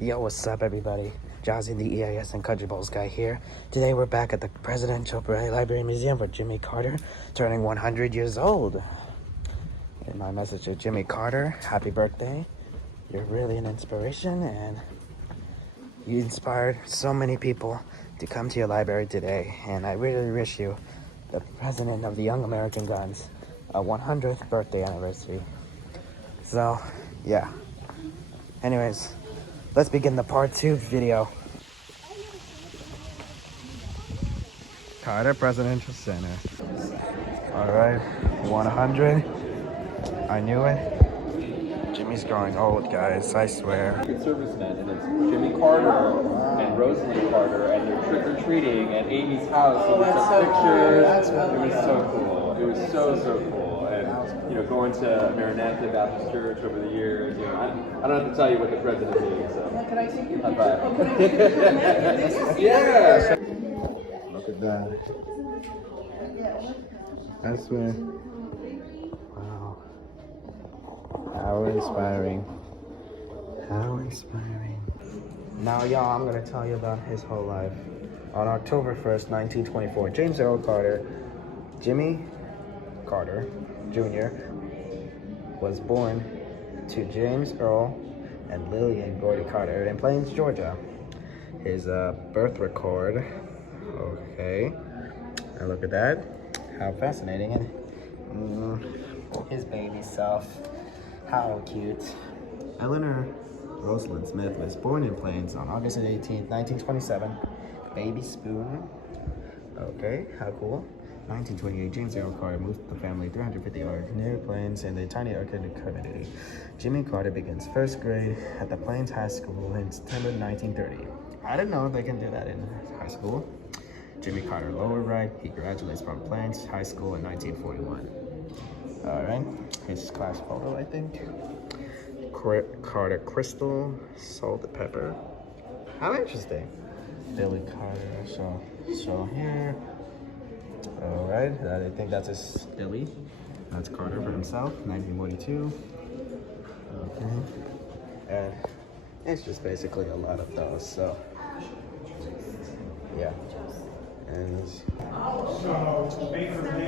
Yo, what's up, everybody? Jazzy, the EIS and Country Bowls guy here. Today we're back at the Presidential Library Museum for Jimmy Carter, turning 100 years old. And my message to Jimmy Carter, happy birthday. You're really an inspiration, and you inspired so many people to come to your library today. And I really wish you, the president of the Young American Guns, a 100th birthday anniversary. So, yeah. Anyways, let's begin the part 2 video. Carter Presidential Center. All right, 100. I knew it. Jimmy's growing old, guys, I swear. Servicemen, and it's Jimmy Carter and Rosalind Carter, and they're trick-or-treating at Amy's house, and we took pictures. It was so cool. It was so cool. And, you know, going to Maranatha Baptist Church over the years, you know, I don't have to tell you what the president means, so. Can I take your picture? Yeah! Look at that. I swear. Wow. How inspiring. How inspiring. Now, y'all, I'm going to tell you about his whole life. On October 1st, 1924, James Earl Carter, Jimmy Carter Jr., was born to James Earl and Lillian Gordy Carter in Plains, Georgia. His birth record. Okay. Now look at that. How fascinating. His baby self. How cute. Eleanor Rosalind Smith was born in Plains on August 18th, 1927. Baby spoon. Okay, how cool. 1928, James Earl Carter moved the family 350 yards near Plains in the tiny Arkansas community. Jimmy Carter begins first grade at the Plains High School in September 1930. I didn't know they can do that in high school. Jimmy Carter, lower right, he graduates from Plains High School in 1941. All right, his class photo, I think. Carter Crystal, salt and pepper. How interesting. Billy Carter, so here. All right, I think that's his Billy. That's Carter for himself, 1942. Okay, and it's just basically a lot of those, so yeah. And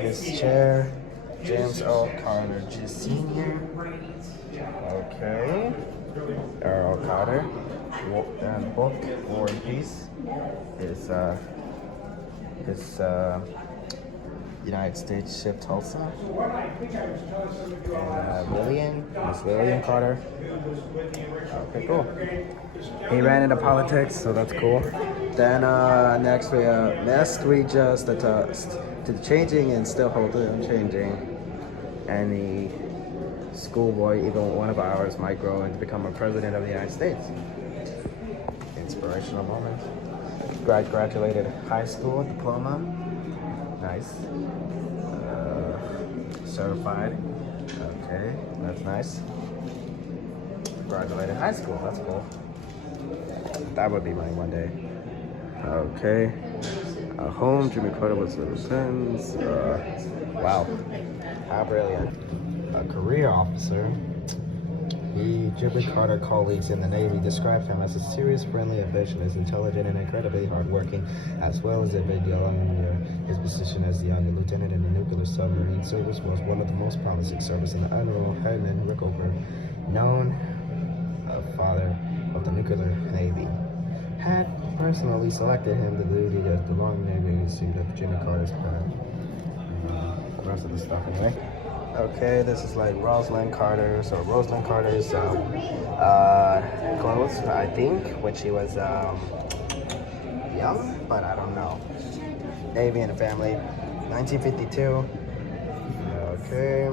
his chair, James Earl Carter Sr. Okay, Earl Carter, book War and Peace. His United States ship Tulsa. Miss Lillian Carter. Okay, cool. He ran into politics, so that's cool. Then next we just attest to the changing and still hold on changing. Any schoolboy, even one of ours, might grow and become a president of the United States. Inspirational moment. Graduated high school diploma. Nice. Certified. Okay, that's nice. Graduated high school, that's cool. That would be mine one day. Okay. Home, Jimmy Carter was with his friends. Wow. How brilliant. A career officer. Jimmy Carter colleagues in the Navy described him as a serious, friendly, ambitious, intelligent, and incredibly hardworking, as well as a big young. His position as the young lieutenant in the nuclear submarine service was one of the most promising service in the Admiral Herman Rickover, known father of the nuclear Navy, had personally selected him to do the long Navy suit of Jimmy Carter's plan. The rest of the stuff anyway. Okay, this is like Rosalind Carter's clothes, I think, when she was young, but I don't know. Navy and a family, 1952. Okay.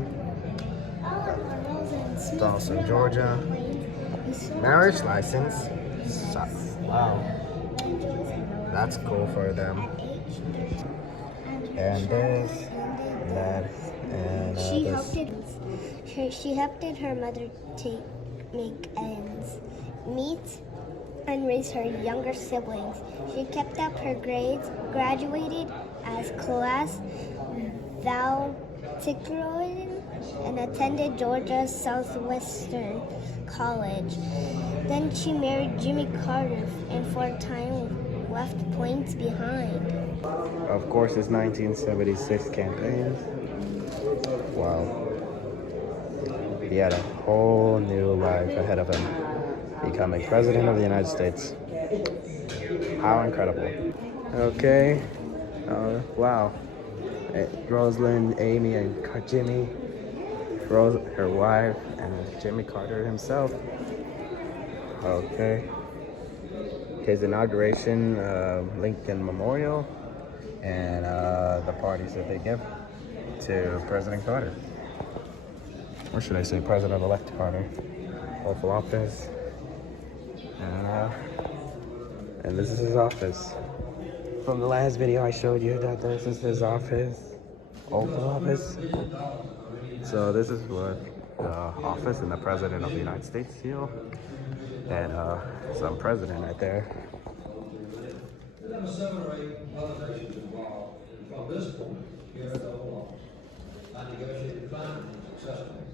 Dawson, Georgia. Marriage license. Wow. That's cool for them. And this, and that. And she helped her mother to make ends meet and raise her younger siblings. She kept up her grades, graduated as class valedictorian, and attended Georgia Southwestern college. Then she married Jimmy Carter and for a time left Plains behind. Of course, his 1976 campaign. Wow. He had a whole new life ahead of him, becoming president of the United States. How incredible. Okay. Wow. Rosalind, Amy, and Jimmy. Her wife, and Jimmy Carter himself. Okay. His inauguration, Lincoln Memorial, and the parties that they give to President Carter. Or should I say President-elect Carter. Oath of office. And this is his office. From the last video I showed you that this is his office. Oath of office. So this is what the office and the President of the United States seal. And some president right there. There were 7 or 8 other nations involved. From this point, here at the Oval Office, I negotiated finally and successfully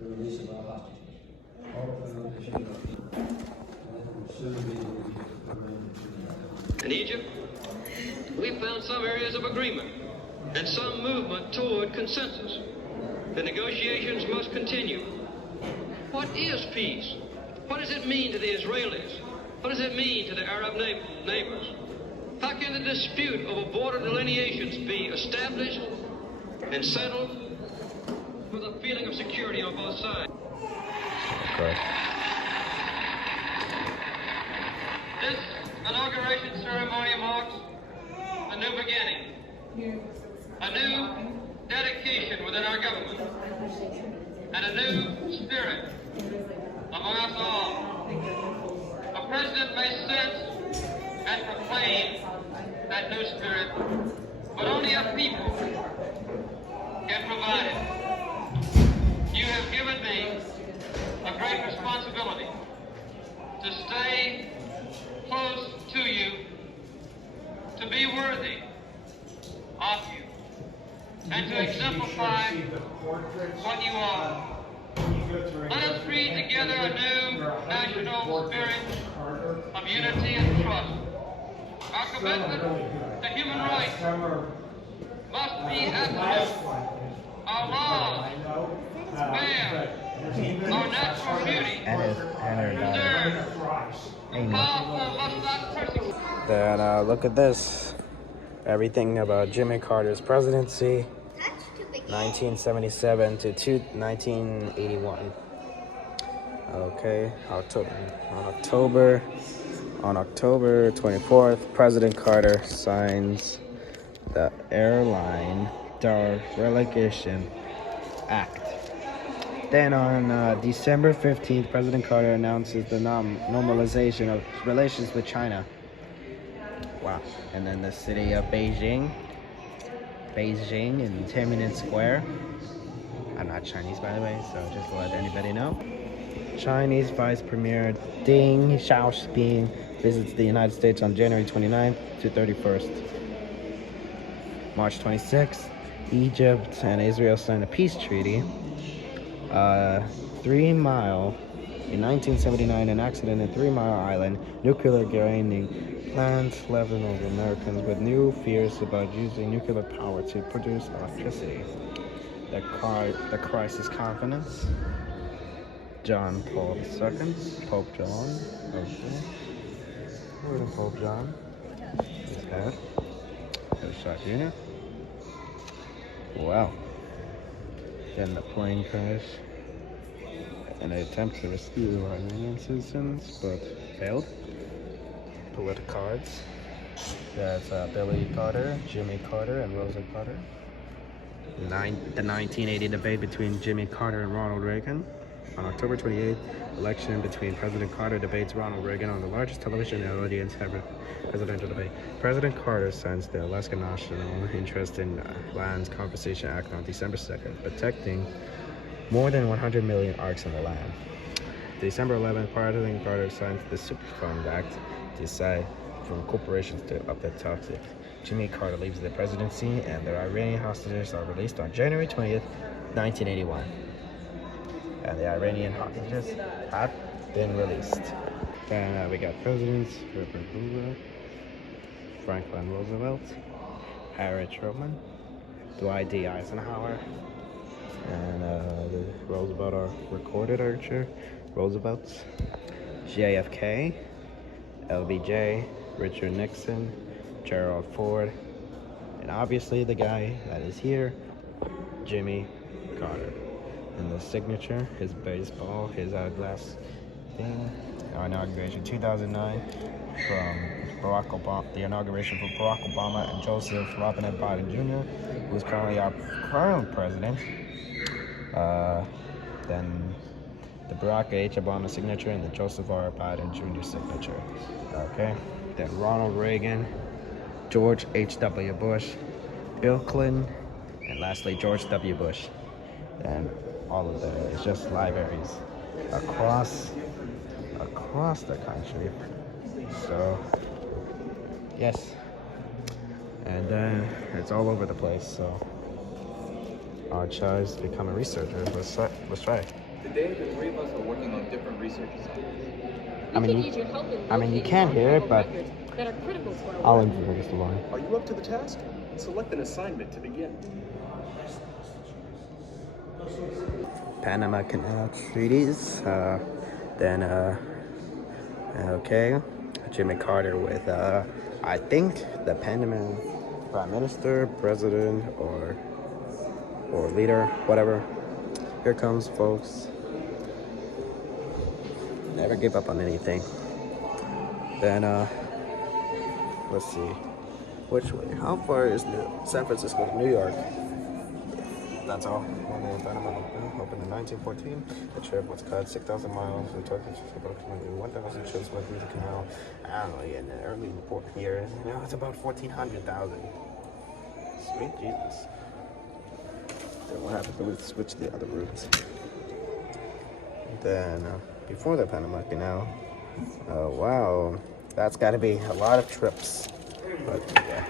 the release of our hostages. All of them will soon be released. In Egypt, we found some areas of agreement and some movement toward consensus. The negotiations must continue. What is peace? What does it mean to the Israelis? What does it mean to the Arab neighbors? How can the dispute over border delineations be established and settled with a feeling of security on both sides? Okay. This inauguration ceremony marks a new beginning, a new dedication within our government, and a new spirit among us all. A president may sense and proclaim that new spirit, but only a people can provide it. You have given me a great responsibility to stay close to you, to be worthy of you, and to exemplify what you are. Let us breathe together a new national spirit of unity and trust. Our commitment to human rights must be absolute. Our laws, fair, our natural beauty, preserved. Powerful must not persecute. Then look at this. Everything about Jimmy Carter's presidency, 1977 to 1981. Okay, on October 24th, President Carter signs the Airline Deregulation Act. Then on December 15th, President Carter announces the normalization of relations with China. Wow. And then the city of Beijing in Tiananmen Square. I'm not Chinese, by the way, so just to let anybody know. Chinese Vice Premier Deng Xiaoping visits the United States on January 29th to 31st. March 26th, Egypt and Israel sign a peace treaty. 3 Mile, in 1979, an accident at 3 Mile Island, nuclear grinding plants left over Americans with new fears about using nuclear power to produce electricity. The crisis confidence. John Paul II, Pope John. Okay. Where's Pope John? His head. Shot Jr. Wow. Then the plane crash. An attempt to rescue Iranian citizens, but failed. Political cards. That's Billy Carter, Jimmy Carter, and Rosa Carter. The 1980 debate between Jimmy Carter and Ronald Reagan. On October 28th, election between President Carter debates Ronald Reagan on the largest television audience ever presidential debate. President Carter signs the Alaska National Interest in Lands Conservation Act on December 2nd, protecting more than 100 million acres in the land. December 11th, President Carter signs the Superfund Act to decide from corporations to up their taxes. Jimmy Carter leaves the presidency, and the Iranian hostages are released on January 20th, 1981. and the Iranian hostages have been released. Then we got presidents: Herbert Hoover, Franklin Roosevelt, Harry Truman, Dwight D. Eisenhower, and the Roosevelt are recorded archer, Roosevelt's, JFK, LBJ, Richard Nixon, Gerald Ford, and obviously the guy that is here, Jimmy Carter. And the signature, his baseball, his glass thing, our inauguration 2009 from Barack Obama, the inauguration for Barack Obama and Joseph Robinette Biden Jr., who is currently our current president. Then the Barack H. Obama signature and the Joseph R. Biden Jr. signature. Okay. Then Ronald Reagan, George H.W. Bush, Bill Clinton, and lastly George W. Bush. And all of that is just libraries across the country. So yes, and then it's all over the place. So our choice to become a researcher. Let's try. Today, the three of us are working on different research assignments. You can't hear it, but that are critical to our I'll work. introduce the line. Are you up to the task? Select an assignment to begin. Panama Canal treaties. Okay, Jimmy Carter with I think the Panama Prime Minister, President, or leader, whatever. Here comes, folks. Never give up on anything. Then let's see, which way? How far is San Francisco to New York? That's all. When the Panama opened in 1914, the trip was cut 6,000 miles. We took approximately 1,000 ships went through the canal annually in the early years. Now it's about 1,400,000. Sweet Jesus. Then what happened? We switched the other routes. Then before the Panama Canal, wow, that's got to be a lot of trips. But yeah.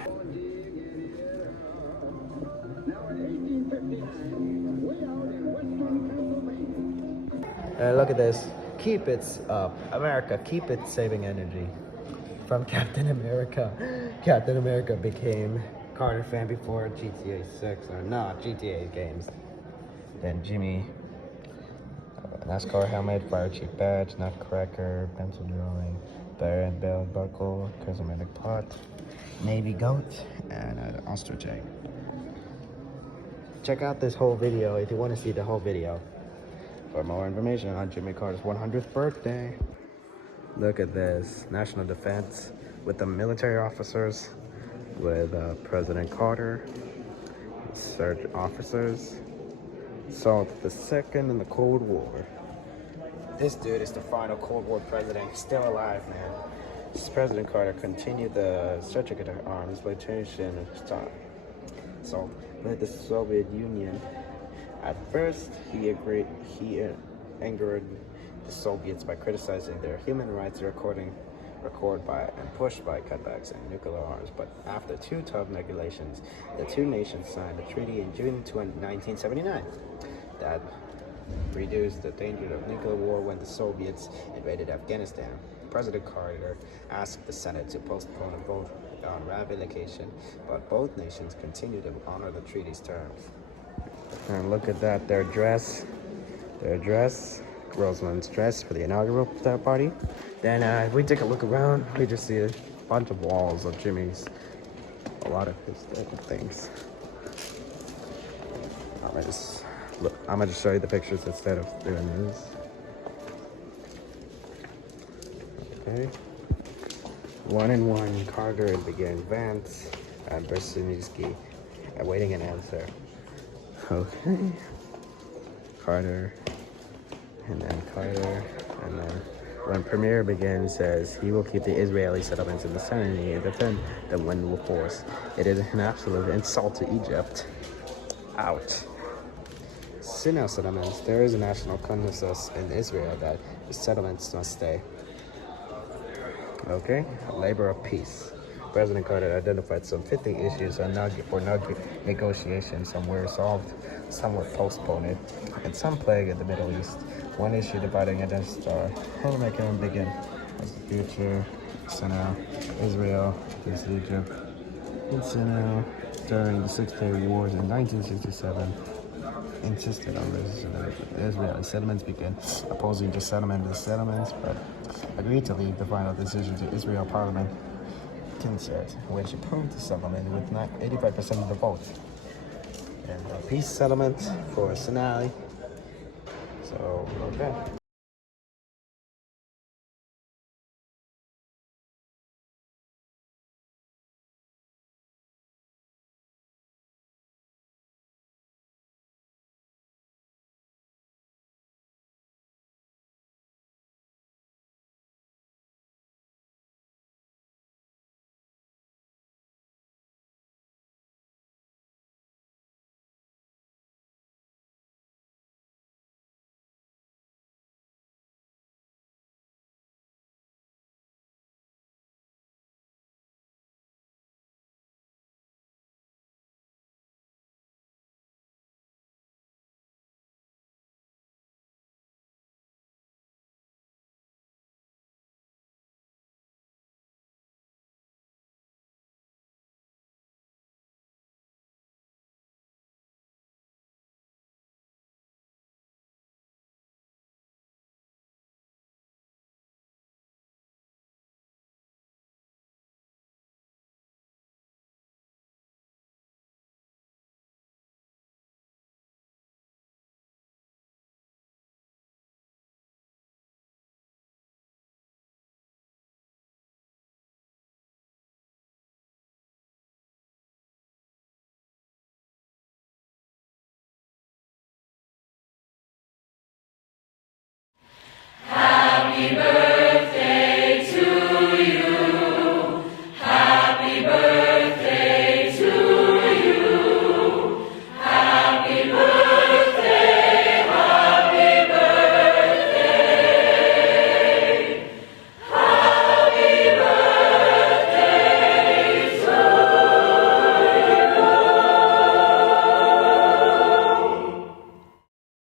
Look at this. Keep it up. America, keep it saving energy. From Captain America. Captain America became Carter fan before GTA 6, or not, GTA games. Then Jimmy, NASCAR helmet, fire chief badge, nutcracker, pencil drawing, bear and belt buckle, cosmetic pot, Navy goat, and an ostrich egg. Check out this whole video if you want to see the whole video for more information on Jimmy Carter's 100th birthday. Look at this, national defense with the military officers, with President Carter, search officers, Salt II in the Cold War. This dude is the final Cold War president, still alive, man. This President Carter continued the strategic arms platoon Salt with the Soviet Union. At first, he angered the Soviets by criticizing their human rights record by and pushed by cutbacks in nuclear arms. But after two tough negotiations, the two nations signed a treaty in June 1979 that reduced the danger of nuclear war when the Soviets invaded Afghanistan. President Carter asked the Senate to postpone a vote on ratification, but both nations continued to honor the treaty's terms. And look at that, their dress, Rosalind's dress for the inaugural party. Then if we take a look around, we just see a bunch of walls of Jimmy's, a lot of his different things. I'm gonna just show you the pictures instead of doing this. Okay. 1-1, Carter and began Vance and Brzezinski awaiting an answer. Okay. Carter, and then when Premier begins, says he will keep the Israeli settlements in the vicinity and defend them when will force. It is an absolute insult to Egypt. Out. Sinai settlements, there is a national consensus in Israel that the settlements must stay. Okay, labor of peace. President Carter identified some 50 issues for negotiation. Some were resolved, some were postponed, and some plague in the Middle East. One issue dividing against Holocaust and begin as the future Sinai, Israel against Egypt, and Sinai during the Six-Day Wars in 1967. Insisted on this. The Israeli settlements began opposing the settlements, but agreed to leave the final decision to Israel Parliament Knesset, which approved the settlement with 85% of the vote. And a peace settlement for Sinai. So, okay.